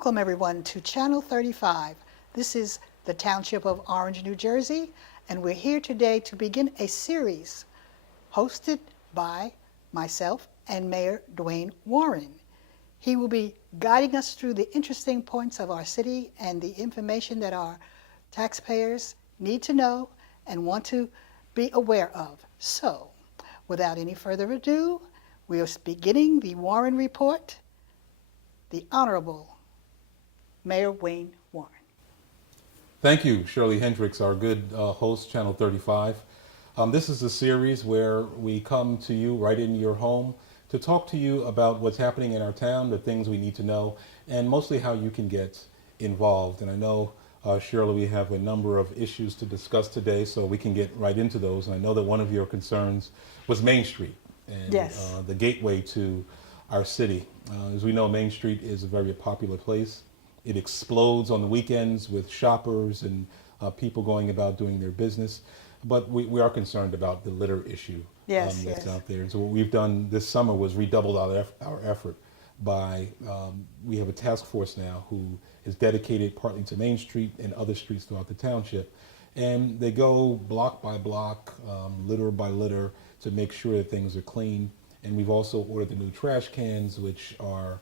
Welcome everyone to Channel 35. This is the Township of Orange, New Jersey, and we're here today to begin a series hosted by myself and Mayor Dwayne Warren. He will be guiding us through the interesting points of our city and the information that our taxpayers need to know and want to be aware of. So, without any further ado, we are beginning the Warren Report. The Honorable Mayor Wayne Warren. Thank you, Shirley Hendricks, our good host, Channel 35. This is a series where we come to you right in your home to talk to you about what's happening in our town, the things we need to know, and mostly how you can get involved. And I know, Shirley, we have a number of issues to discuss today, so we can get right into those. And I know that one of your concerns was Main Street and Yes. The gateway to our city. As we know, Main Street is a very popular place. It explodes on the weekends with shoppers and people going about doing their business. But we are concerned about the litter issue that's out there. And so what we've done this summer was redoubled our effort by, we have a task force now who is dedicated partly to Main Street and other streets throughout the township. And they go block by block, litter by litter, to make sure that things are clean. And we've also ordered the new trash cans, which are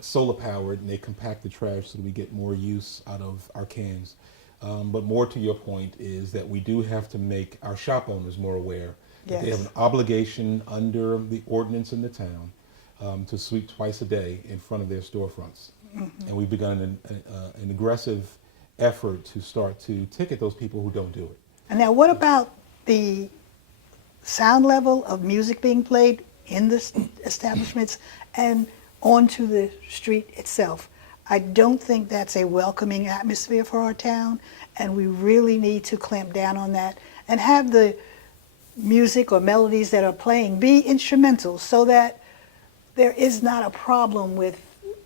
solar powered, and they compact the trash so that we get more use out of our cans. But more to your point is that we do have to make our shop owners more aware that they have an obligation under the ordinance in the town to sweep twice a day in front of their storefronts. Mm-hmm. And we've begun an aggressive effort to start to ticket those people who don't do it. And now what about the sound level of music being played in the establishments and onto the street itself? I don't think that's a welcoming atmosphere for our town, and we really need to clamp down on that and have the music or melodies that are playing be instrumental so that there is not a problem with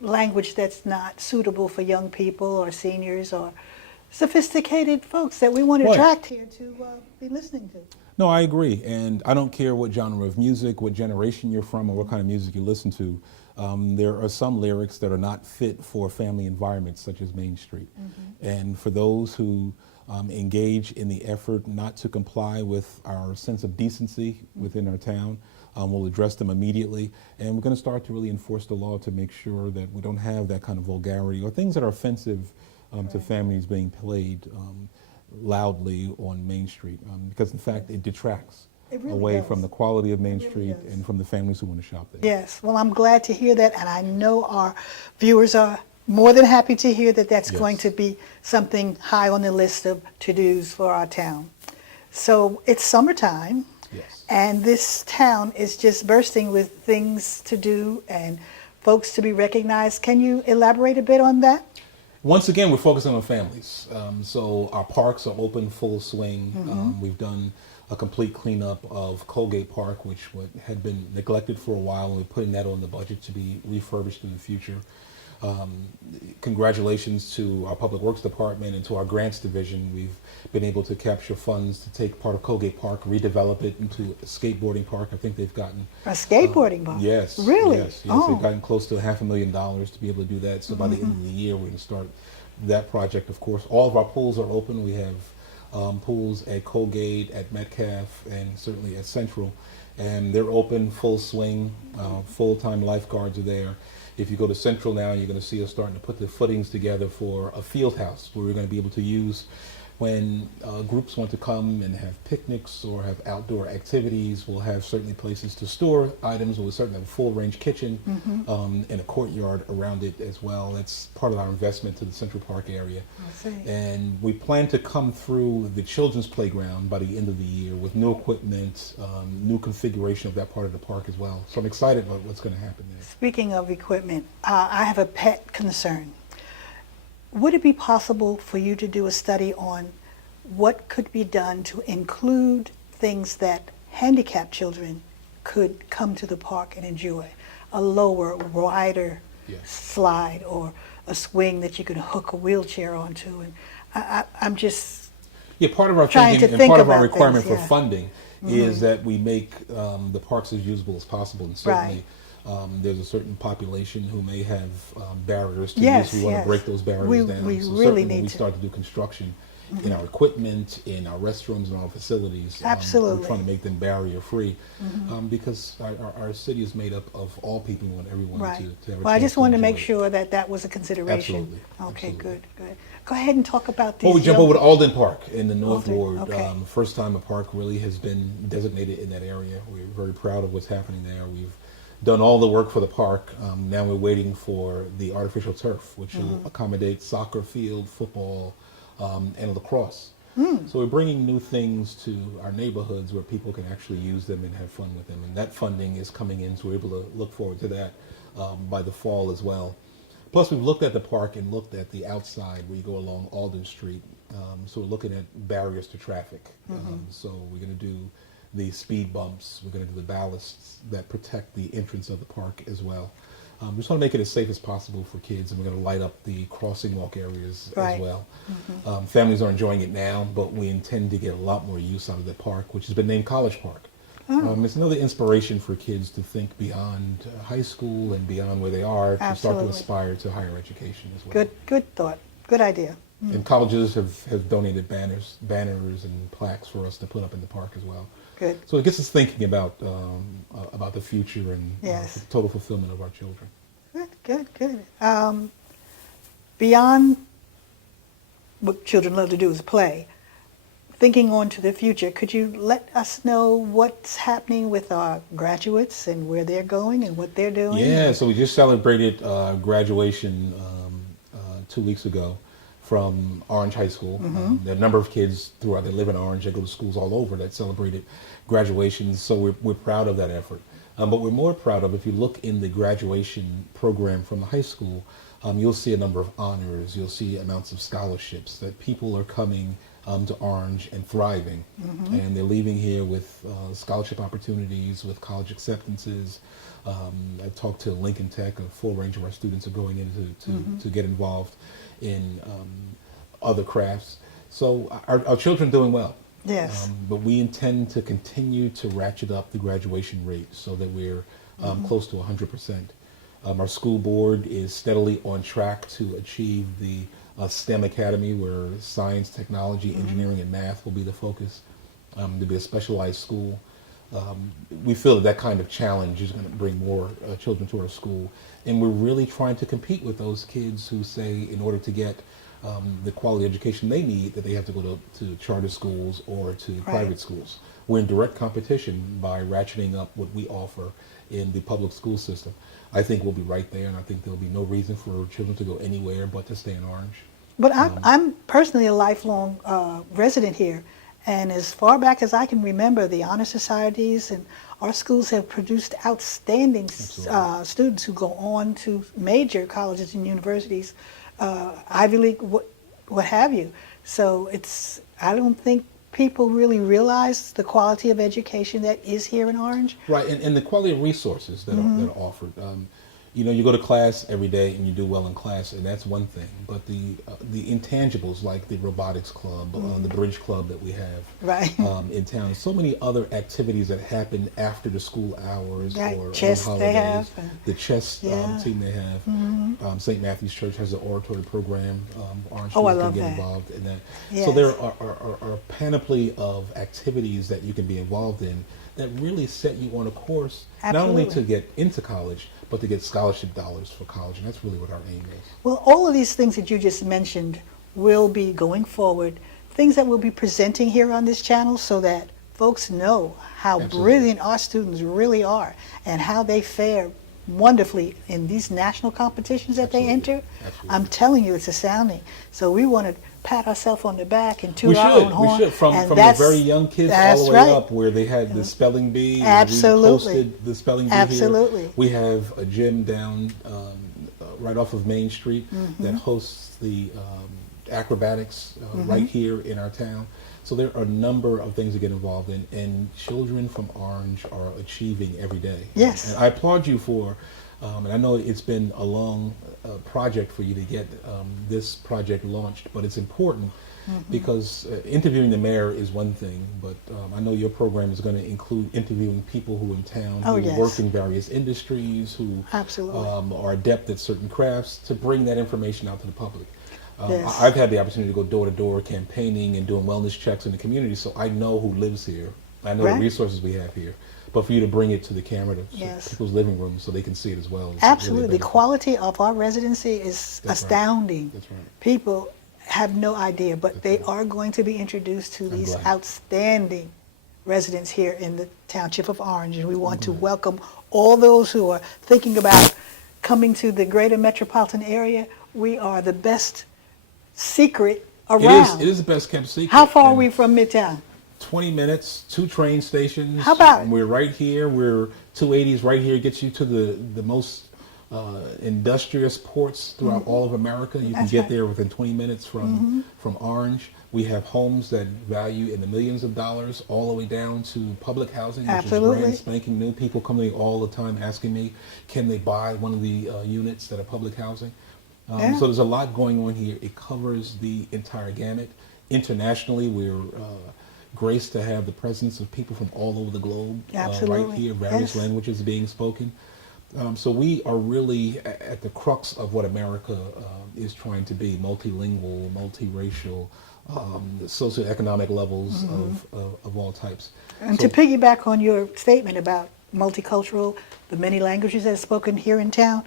language that's not suitable for young people or seniors or sophisticated folks that we want to attract here to be listening to. No, I agree. And I don't care what genre of music, what generation you're from, or what kind of music you listen to. There are some lyrics that are not fit for family environments such as Main Street. Mm-hmm. And for those who engage in the effort not to comply with our sense of decency within our town, we'll address them immediately. And we're going to start to really enforce the law to make sure that we don't have that kind of vulgarity or things that are offensive to families being played loudly on Main Street, because in fact it detracts away from the quality of Main Street and from the families who want to shop there. Yes, well, I'm glad to hear that, and I know our viewers are more than happy to hear that that's going to be something high on the list of to-dos for our town. So it's summertime, and this town is just bursting with things to do and folks to be recognized. Can you elaborate a bit on that? Once again, we're focusing on families. So our parks are open full swing. Mm-hmm. We've done a complete cleanup of Colgate Park, which had been neglected for a while, and we're putting that on the budget to be refurbished in the future. Congratulations to our Public Works Department and to our Grants Division. We've been able to capture funds to take part of Colgate Park, redevelop it into a skateboarding park. I think they've gotten... A skateboarding park? Yes. Really? Yes. They've gotten close to $500,000 to be able to do that. So by the end of the year, we're going to start that project, of course. All of our pools are open. We have pools at Colgate, at Metcalf, and certainly at Central. And they're open, full swing, full-time lifeguards are there. If you go to Central now, you're going to see us starting to put the footings together for a field house where we're going to be able to use when groups want to come and have picnics or have outdoor activities. We'll have certainly places to store items. We'll certainly have a full range kitchen and a courtyard around it as well. That's part of our investment to the Central Park area. And we plan to come through the children's playground by the end of the year with new equipment, new configuration of that part of the park as well. So I'm excited about what's going to happen there. Speaking of equipment, I have a pet concern. Would it be possible for you to do a study on what could be done to include things that handicapped children could come to the park and enjoy? A lower, wider slide or a swing that you could hook a wheelchair onto. And I'm just part of our thinking and part of our requirement for funding is that we make the parks as usable as possible. And certainly There's a certain population who may have barriers to Yes, use. We want yes. to break those barriers We- down. we So really certainly need when we to. start to do construction in our equipment, in our restrooms, and our facilities, Absolutely. we're trying to make them barrier free because our city is made up of all people. We want everyone Right. to have a Well, I chance just to wanted to make enjoy it. sure that that was a consideration. Absolutely. Okay, Absolutely. good, good. Go ahead and talk about these. Well, we jump young- over to Alden Park in the North Alden, Ward. okay. First time a park really has been designated in that area. We're very proud of what's happening there. We've done all the work for the park. Now we're waiting for the artificial turf, which will accommodate soccer field, football, and lacrosse. So we're bringing new things to our neighborhoods where people can actually use them and have fun with them. And that funding is coming in, so we're able to look forward to that by the fall as well. Plus, we've looked at the park and looked at the outside where you go along Alden Street. So we're looking at barriers to traffic. So we're going to do the speed bumps. We're going to do the ballasts that protect the entrance of the park as well. We just want to make it as safe as possible for kids, and we're going to light up the crossing walk areas Right. as well. Families are enjoying it now, but we intend to get a lot more use out of the park, which has been named College Park. It's another inspiration for kids to think beyond high school and beyond where they are to start Absolutely. to aspire to higher education as well. Good thought. Good idea. And colleges have donated banners and plaques for us to put up in the park as well. Good. So it gets us thinking about the future and Yes. the total fulfillment of our children. Good. Beyond what children love to do is play, thinking on to the future, could you let us know what's happening with our graduates and where they're going and what they're doing? Yeah, so we just celebrated graduation 2 weeks ago from Orange High School. There are a number of kids throughout, they live in Orange, they go to schools all over that celebrated graduations, so we're proud of that effort. But we're more proud of, if you look in the graduation program from the high school, you'll see a number of honors, you'll see amounts of scholarships, that people are coming to Orange and thriving. And they're leaving here with scholarship opportunities, with college acceptances. I've talked to Lincoln Tech, a full range of our students are going in to get involved in other crafts. So our children are doing well. Yes. But we intend to continue to ratchet up the graduation rate so that we're close to 100%. Our school board is steadily on track to achieve the STEM Academy, where science, technology, engineering, and math will be the focus, to be a specialized school. We feel that kind of challenge is going to bring more children to our school. And we're really trying to compete with those kids who say, in order to get the quality education they need, that they have to go to charter schools or to private schools. We're in direct competition by ratcheting up what we offer in the public school system. I think we'll be right there, and I think there'll be no reason for children to go anywhere but to stay in Orange. But I'm personally a lifelong resident here, and as far back as I can remember, the honor societies and our schools have produced outstanding students who go on to major colleges and universities, Ivy League, what have you. So I don't think people really realize the quality of education that is here in Orange. Right, and the quality of resources that are offered. You go to class every day and you do well in class, and that's one thing. But the intangibles, like the robotics club, the bridge club that we have in town, so many other activities that happen after the school hours or chess on they holidays. have. The chess team they have. St. Matthew's Church has an oratory program. Orange Oh, I students love can get that. involved in that. Yes. So there are a panoply of activities that you can be involved in that really set you on a course, not only to Absolutely. get into college, but to get scholarship dollars for college, and that's really what our aim is. Well, all of these things that you just mentioned will be going forward, things that we'll be presenting here on this channel so that folks know how Absolutely. brilliant our students really are and how they fare wonderfully in these national competitions that they Absolutely. enter. Absolutely. I'm telling you, it's astounding. So we want to pat ourselves on the back and toot We our own horn. should. From and the that's- very young kids all that's the way right. up, where they had the spelling bee. and Absolutely. We posted the spelling bee Absolutely. here. We have a gym down right off of Main Street that hosts the acrobatics right here in our town. So there are a number of things to get involved in, and children from Orange are achieving every day. Yes. And I applaud you for, and I know it's been a long project for you to get this project launched, but it's important because interviewing the mayor is one thing, but I know your program is going to include interviewing people who in town Oh, who yes. work in various industries, who Absolutely. are adept at certain crafts, to bring that information out to the public. Yes. I've had the opportunity to go door to door campaigning and doing wellness checks in the community, so I know who lives here. I know Right. the resources we have here. But for you to bring it to the camera, to Yes. people's living rooms, so they can see it as well. is Absolutely. Really The beneficial. quality of our residency is That's right. astounding. That's right. People have no idea, but they are going to be introduced to I'm these glad. outstanding residents here in the Township of Orange. And we want to welcome all those who are thinking about coming to the greater metropolitan area. We are the best secret around. It is the best kept secret. How far are And we from Midtown? 20 minutes, 2 train stations. How about it? And we're right here. We're 280s right here. Gets you to the most industrious ports throughout all of America. You can That's get right. there within 20 minutes from Orange. We have homes that value in the millions of dollars, all the way down to public housing, which Absolutely. is brand spanking new. People come to me all the time asking me, can they buy one of the units that are public housing? Yeah. So there's a lot going on here. It covers the entire gamut. Internationally, we're graced to have the presence of people from all over the globe right Absolutely. here, various Yes. languages being spoken. So we are really at the crux of what America is trying to be: multilingual, multiracial, socioeconomic levels of all types. And So- to piggyback on your statement about multicultural, the many languages that are spoken here in town,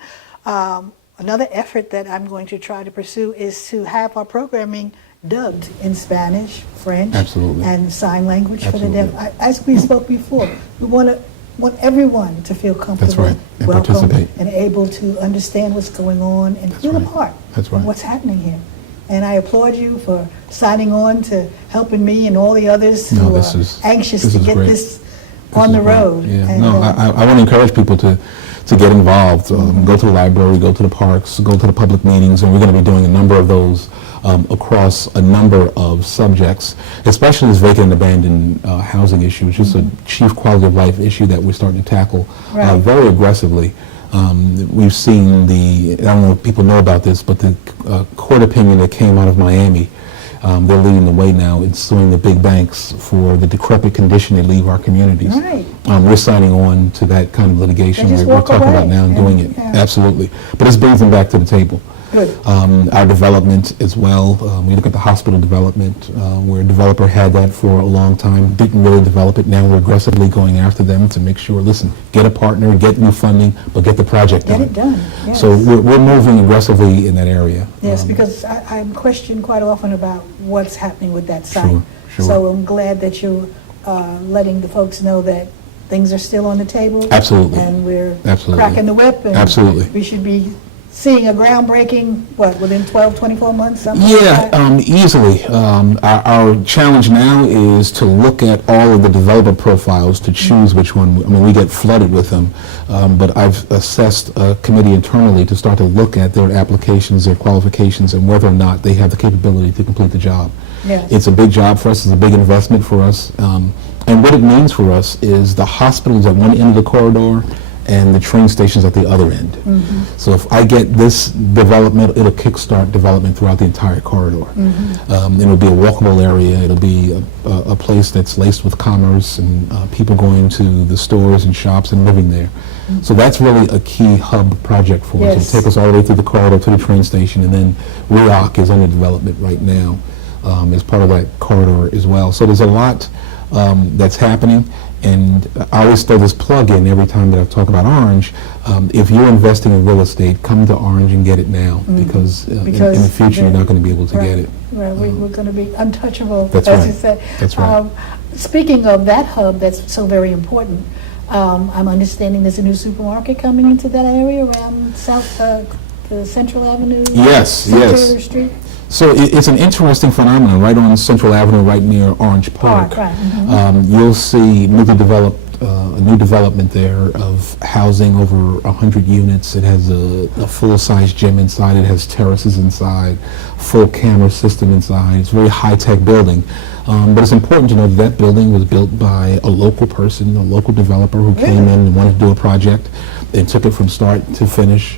another effort that I'm going to try to pursue is to have our programming dubbed in Spanish, French, Absolutely. and sign language for the deaf. Absolutely. As we spoke before, we want everyone to feel comfortable, right, and welcome, participate. and able to understand what's going on and feel a right. part That's of right. what's happening here. And I applaud you for signing on to helping me and all the others No, who this are is- anxious this to is get great. this on the is great. road. Yeah, And, no, I want to encourage people to get involved. Go to the library, go to the parks, go to the public meetings, and we're going to be doing a number of those across a number of subjects, especially this vacant and abandoned housing issue, which is a chief quality of life issue that we're starting to tackle Right. very aggressively. We've seen I don't know if people know about this, but the court opinion that came out of Miami, they're leading the way now in suing the big banks for the decrepit condition they leave our communities. Right. We're signing on to that kind of litigation. They just We're walk talking about away now and doing it. yeah. Absolutely. But this brings them back to the table. Good. Our development as well. We look at the hospital development, where a developer had that for a long time, didn't really develop it. Now we're aggressively going after them to make sure, listen, get a partner, get new funding, but get the project Get done. it done, yes. So we're moving aggressively in that area. Yes, because I'm questioned quite often about what's happening with that site. Sure, sure. So I'm glad that you're letting the folks know that things are still on the table. Absolutely. And we're Absolutely. cracking the whip. And Absolutely. we should be seeing a groundbreaking, within 12, 24 months, something like Yeah, that? easily. Our challenge now is to look at all of the developer profiles to choose which one. I mean, we get flooded with them, but I've assessed a committee internally to start to look at their applications, their qualifications, and whether or not they have the capability to complete the job. Yes. It's a big job for us. It's a big investment for us. And what it means for us is the hospitals at one end of the corridor and the train stations at the other end. So if I get this development, it'll kickstart development throughout the entire corridor. It'll be a walkable area. It'll be a place that's laced with commerce and people going to the stores and shops and living there. So that's really a key hub project for us. Yes. It'll take us all the way through the corridor to the train station, and then REOC is under development right now as part of that corridor as well. So there's a lot that's happening. And I always throw this plug in every time that I talk about Orange. If you're investing in real estate, come to Orange and get it now, because in the future you're not going to be able to get it. Right, we're going to be untouchable, That's as right. you said. That's right. Speaking of that hub that's so very important, I'm understanding there's a new supermarket coming into that area around the Central Avenue? Yes, Center yes. Street? So it's an interesting phenomenon right on Central Avenue, right near Orange Park. Right. Mhm. You'll see a new development there of housing over 100 units. It has a full-size gym inside. It has terraces inside, full camera system inside. It's a very high-tech building. But it's important to know that that building was built by a local person, a local developer who came in and wanted to do a project and took it from start to finish.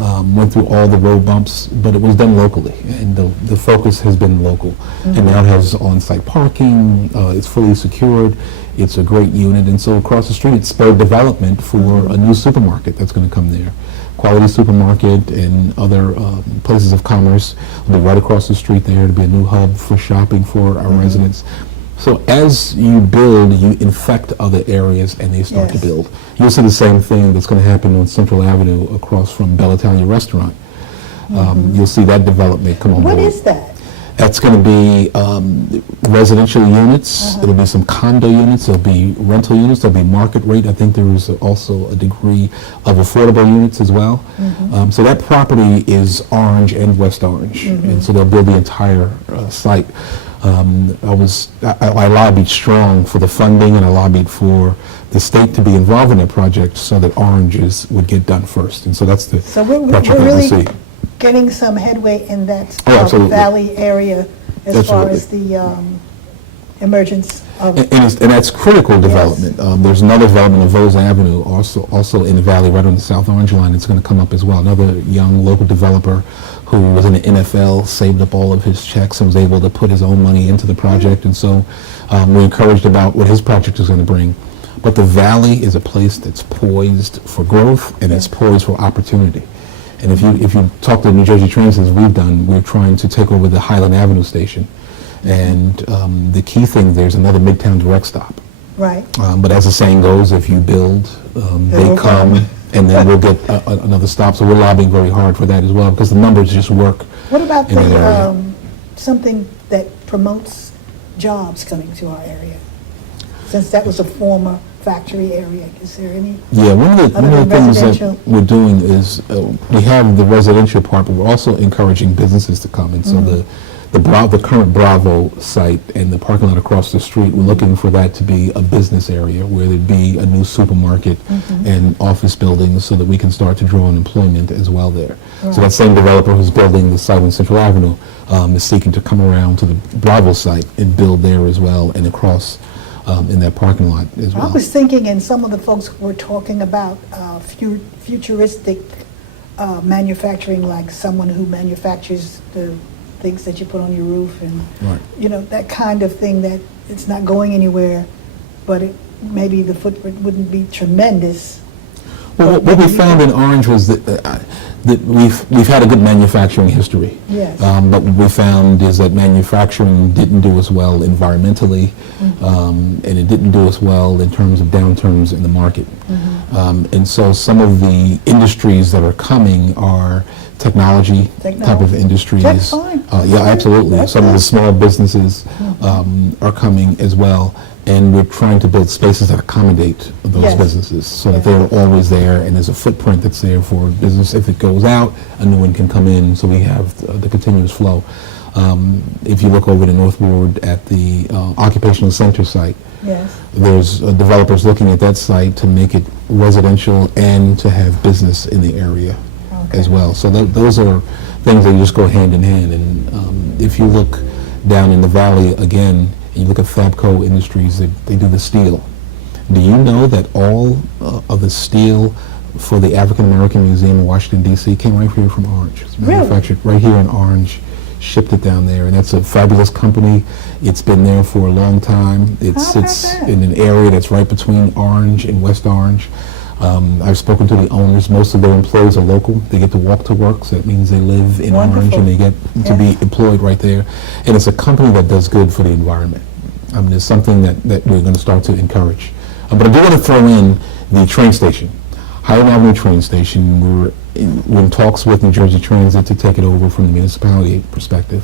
went through all the road bumps, but it was done locally, and the focus has been local. And now it has on-site parking, it's fully secured, it's a great unit, and so across the street it spurred development for a new supermarket that's going to come there. Quality Supermarket and other places of commerce will be right across the street there to be a new hub for shopping for our residents. So as you build, you infect other areas and they start to Yes. build. You'll see the same thing that's going to happen on Central Avenue across from Bella Italia Restaurant. You'll see that development come on What board. is that? That's going to be residential units. It'll be some condo units. There'll be rental units. There'll be market rate. I think there is also a degree of affordable units as well. So that property is Orange and West Orange, and so they'll build the entire site. I lobbied strong for the funding, and I lobbied for the state to be involved in that project so that Oranges would get done first. And so that's the So we're project that really we'll see. getting some headway in that Oh, absolutely. valley area as far Absolutely. as the emergence of, And that's critical development. There's another development on Vose Avenue, also in the valley, right on the South Orange line. It's going to come up as well. Another young local developer who was in the NFL, saved up all of his checks and was able to put his own money into the project. And so we're encouraged about what his project is going to bring. But the valley is a place that's poised for growth and it's poised for opportunity. And if you talk to New Jersey Transit, as we've done, we're trying to take over the Highland Avenue station. And the key thing, there's another Midtown direct stop. right? But as the saying goes, if you build, they will come, come. and then we'll get another stop. So we're lobbying very hard for that as well, because the numbers just work. What about in that area. something that promotes jobs coming to our area? Since that was a former factory area, is there any? Yeah, one of Other the than things residential? that we're doing is we have the residential part, but we're also encouraging businesses to come. And so the current Bravo site and the parking lot across the street, we're looking for that to be a business area where there'd be a new supermarket and office buildings so that we can start to draw on employment as well there. So that same developer who's building the site on Central Avenue is seeking to come around to the Bravo site and build there as well and across in that parking lot as I well. was thinking, and some of the folks were talking about futuristic manufacturing, like someone who manufactures the things that you put on your roof and, Right. you know, that kind of thing that it's not going anywhere, but maybe the footprint wouldn't be tremendous. Well, what we found in Orange was that we've had a good manufacturing history. Yes. But what we found is that manufacturing didn't do as well environmentally, and it didn't do as well in terms of downturns in the market. And so some of the industries that are coming are technology type of Technology. industries. That's fine. Yeah, absolutely. That's Some of the good. small businesses are coming as well. And we're trying to build spaces that accommodate those Yes. businesses so that Yes. they're always there and there's a footprint that's there for business. If it goes out, a new one can come in, so we have the continuous flow. If you look over to North Ward at the occupational center site, Yes. there's developers looking at that site to make it residential and to have business in the area as well. So those are things that just go hand in hand. And if you look down in the valley again, and you look at Fabco Industries, they do the steel. Do you know that all of the steel for the African American Museum in Washington, D.C. came right here from Orange? It's Really? manufactured right here in Orange, shipped it down there, and that's a fabulous company. It's been there for a long time. It How about sits that? in an area that's right between Orange and West Orange. I've spoken to the owners. Most of their employees are local. They get to walk to work, so that means they live in Orange Wonderful. and they get to be employed right there. And it's a company that does good for the environment. I mean, it's something that we're going to start to encourage. But I do want to throw in the train station. Highland Avenue train station, we're in talks with New Jersey Transit to take it over from the municipality perspective.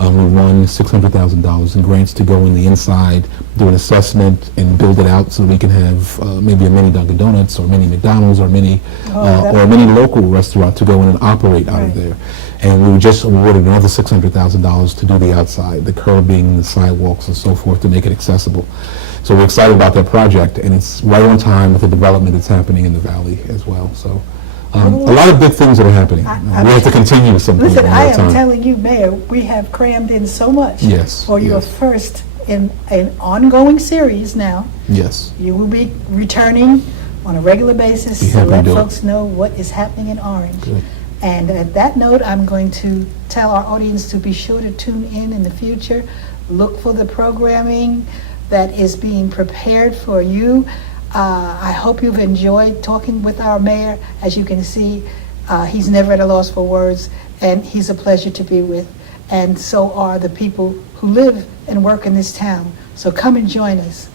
We won $600,000 in grants to go in the inside, do an assessment, and build it out so we can have maybe a mini Dunkin' Donuts or mini McDonald's or mini local restaurant to go in and operate out of there. And we were just awarded another $600,000 to do the outside, the curbing, the sidewalks, and so forth to make it accessible. So we're excited about that project, and it's right on time with the development that's happening in the valley as well. So a lot of big things that are happening. We have to continue something Listen, one I at a am time. telling you, Mayor, we have crammed in so much Yes, for your yes. first in an ongoing series now. Yes. You will be returning on a regular basis Be to happy to let do it. folks know what is happening in Orange. Good. And at that note, I'm going to tell our audience to be sure to tune in the future. Look for the programming that is being prepared for you. I hope you've enjoyed talking with our mayor. As you can see, he's never at a loss for words, and he's a pleasure to be with. And so are the people who live and work in this town. So come and join us.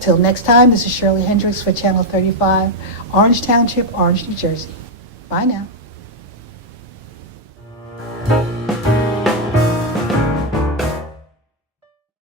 Till next time, this is Shirley Hendricks for Channel 35, Orange Township, Orange, New Jersey. Bye now.